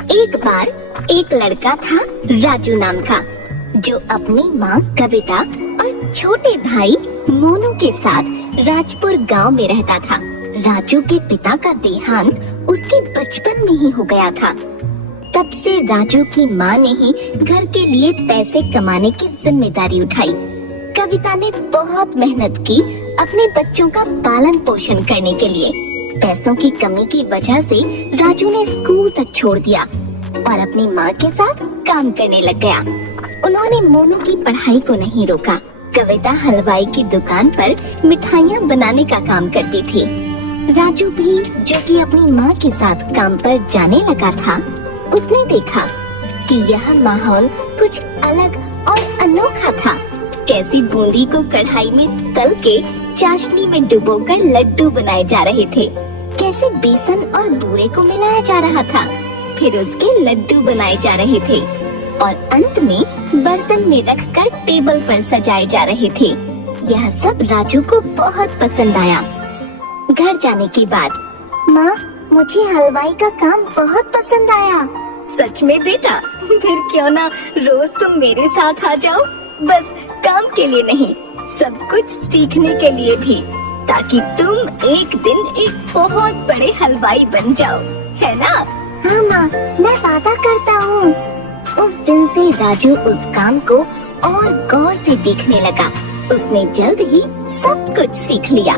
एक बार एक लड़का था राजू नाम का, जो अपनी माँ कविता और छोटे भाई मोनू के साथ राजपुर गांव में रहता था। राजू के पिता का देहांत उसके बचपन में ही हो गया था। तब से राजू की माँ ने ही घर के लिए पैसे कमाने की जिम्मेदारी उठाई। कविता ने बहुत मेहनत की अपने बच्चों का पालन पोषण करने के लिए। पैसों की कमी की वजह से राजू ने स्कूल तक छोड़ दिया और अपनी माँ के साथ काम करने लग गया। उन्होंने मोनू की पढ़ाई को नहीं रोका। कविता हलवाई की दुकान पर मिठाइयाँ बनाने का काम करती थी। राजू भी, जो कि अपनी माँ के साथ काम पर जाने लगा था, उसने देखा कि यह माहौल कुछ अलग और अनोखा था। कैसी बूंदी को कढ़ाई में तल के चाशनी में डुबोकर लड्डू बनाए जा रहे थे, कैसे बेसन और बूरे को मिलाया जा रहा था, फिर उसके लड्डू बनाए जा रहे थे और अंत में बर्तन में रखकर टेबल पर सजाए जा रहे थे। यह सब राजू को बहुत पसंद आया। घर जाने के बाद, माँ, मुझे हलवाई का काम बहुत पसंद आया। सच में बेटा? फिर क्यों ना रोज तुम मेरे साथ आ जाओ, बस काम के लिए नहीं, सब कुछ सीखने के लिए भी, ताकि तुम एक दिन एक बहुत बड़े हलवाई बन जाओ, है ना? हाँ माँ, मैं वादा करता हूँ। उस दिन से राजू उस काम को और गौर से देखने लगा। उसने जल्द ही सब कुछ सीख लिया।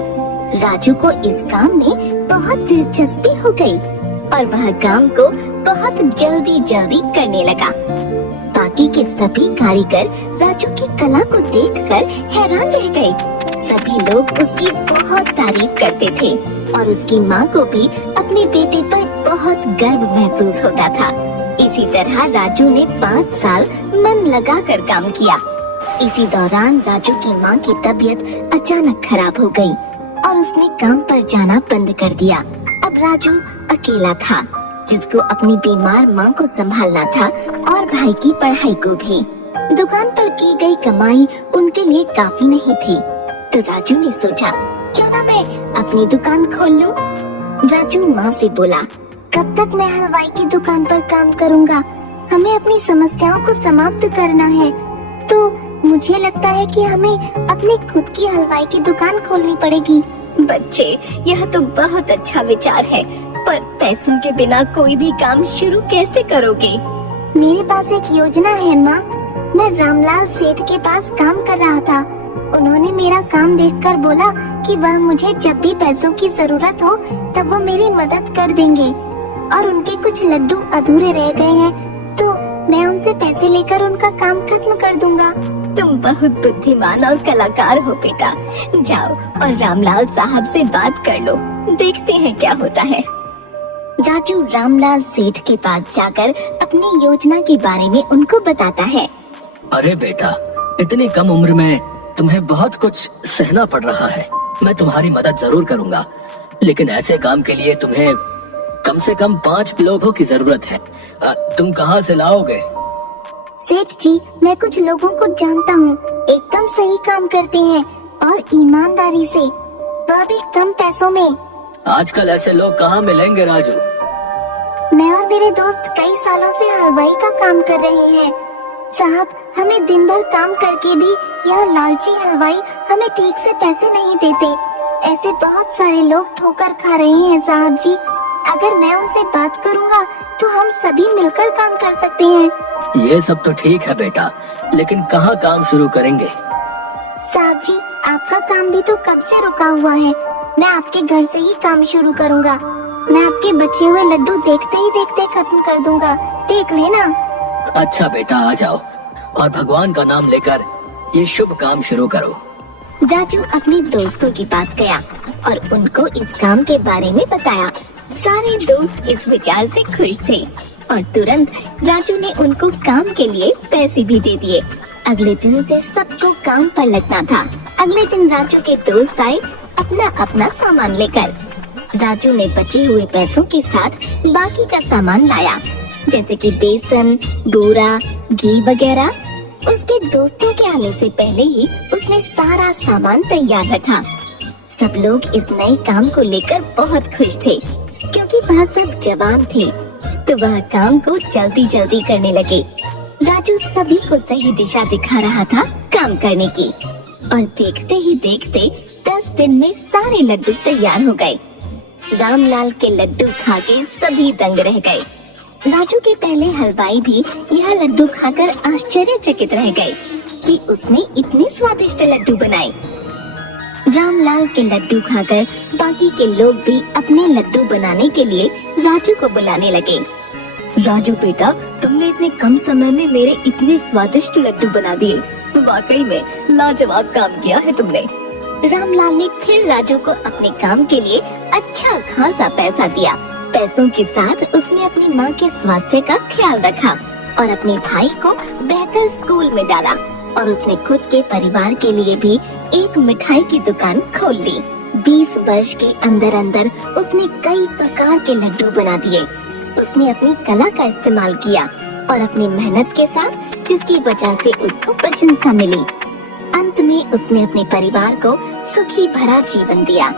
राजू को इस काम में बहुत दिलचस्पी हो गई और वह काम को बहुत जल्दी करने लगा। बाकी के सभी कारीगर राजू की कला को देखकर हैरान रह गए। सभी लोग उसकी बहुत तारीफ करते थे और उसकी माँ को भी अपने बेटे पर बहुत गर्व महसूस होता था। इसी तरह राजू ने 5 साल मन लगाकर काम किया। इसी दौरान राजू की माँ की तबीयत अचानक खराब हो गई और उसने काम पर जाना बंद कर दिया। अब राजू अकेला था, जिसको अपनी बीमार माँ को संभालना था और भाई की पढ़ाई को भी। दुकान पर की गई कमाई उनके लिए काफी नहीं थी, तो राजू ने सोचा, क्यों ना मैं अपनी दुकान खोल लूं। राजू माँ से बोला, कब तक मैं हलवाई की दुकान पर काम करूँगा? हमें अपनी समस्याओं को समाप्त करना है, तो मुझे लगता है कि हमें अपनी खुद की हलवाई की दुकान खोलनी पड़ेगी। बच्चे, यह तो बहुत अच्छा विचार है, पर पैसों के बिना कोई भी काम शुरू कैसे करोगे? मेरे पास एक योजना है माँ। मैं रामलाल सेठ के पास काम कर रहा था। उन्होंने मेरा काम देखकर बोला कि वह मुझे जब भी पैसों की जरूरत हो तब वो मेरी मदद कर देंगे, और उनके कुछ लड्डू अधूरे रह गए हैं, तो मैं उनसे पैसे लेकर उनका काम खत्म कर दूंगा। तुम बहुत बुद्धिमान और कलाकार हो बेटा। जाओ और रामलाल साहब से बात कर लो, देखते हैं क्या होता है। राजू रामलाल सेठ के पास जाकर अपनी योजना के बारे में उनको बताता है। अरे बेटा, इतनी कम उम्र में तुम्हें बहुत कुछ सहना पड़ रहा है। मैं तुम्हारी मदद जरूर करूंगा, लेकिन ऐसे काम के लिए तुम्हें कम से कम 5 लोगों की जरूरत है। तुम कहाँ से लाओगे? सेठ जी, मैं कुछ लोगों को जानता हूँ, एकदम सही काम करते हैं और ईमानदारी से, वह भी कम पैसों में। आजकल ऐसे लोग कहाँ मिलेंगे राजू? मैं और मेरे दोस्त कई सालों से हलवाई का काम कर रहे हैं साहब। हमें दिन भर काम करके भी यह लालची हलवाई हमें ठीक से पैसे नहीं देते। ऐसे बहुत सारे लोग ठोकर खा रहे हैं साहब जी। अगर मैं उनसे बात करूंगा तो हम सभी मिलकर काम कर सकते हैं। ये सब तो ठीक है बेटा, लेकिन कहाँ काम शुरू करेंगे? साहब जी, आपका काम भी तो कब से रुका हुआ है। मैं आपके घर से ही काम शुरू करूंगा। मैं आपके बचे हुए लड्डू देखते ही देखते खत्म कर दूंगा, देख लेना। अच्छा बेटा, आ जाओ और भगवान का नाम लेकर ये शुभ काम शुरू करो। राजू अपने दोस्तों के पास गया और उनको इस काम के बारे में बताया। सारे दोस्त इस विचार से खुश थे और तुरंत राजू ने उनको काम के लिए पैसे भी दे दिए। अगले दिन से सबको काम पर लगना था। अगले दिन राजू के दोस्त आए अपना अपना सामान लेकर। राजू ने बचे हुए पैसों के साथ बाकी का सामान लाया, जैसे कि बेसन, बूरा, घी वगैरह। उसके दोस्तों के आने से पहले ही उसने सारा सामान तैयार रखा। सब लोग इस नए काम को लेकर बहुत खुश थे, क्योंकि वह सब जवान थे। तो वह काम को जल्दी जल्दी करने लगे। राजू सभी को सही दिशा दिखा रहा था काम करने की, और देखते ही देखते 10 दिन में सारे लड्डू तैयार हो गए। रामलाल के लड्डू खा के सभी दंग रह गए। राजू के पहले हलवाई भी यह लड्डू खाकर आश्चर्यचकित रह गए कि उसने इतने स्वादिष्ट लड्डू बनाए। रामलाल के लड्डू खाकर बाकी के लोग भी अपने लड्डू बनाने के लिए राजू को बुलाने लगे। राजू बेटा, तुमने इतने कम समय में मेरे इतने स्वादिष्ट लड्डू बना दिए। वाकई में लाजवाब काम किया है तुमने। रामलाल ने फिर राजू को अपने काम के लिए अच्छा खासा पैसा दिया। पैसों के साथ उसने अपनी माँ के स्वास्थ्य का ख्याल रखा और अपने भाई को बेहतर स्कूल में डाला, और उसने खुद के परिवार के लिए भी एक मिठाई की दुकान खोल ली। 20 वर्ष के अंदर अंदर उसने कई प्रकार के लड्डू बना दिए। उसने अपनी कला का इस्तेमाल किया और अपनी मेहनत के साथ, जिसकी वजह से उसको प्रशंसा मिली। अंत में उसने अपने परिवार को सुखी भरा जीवन दिया।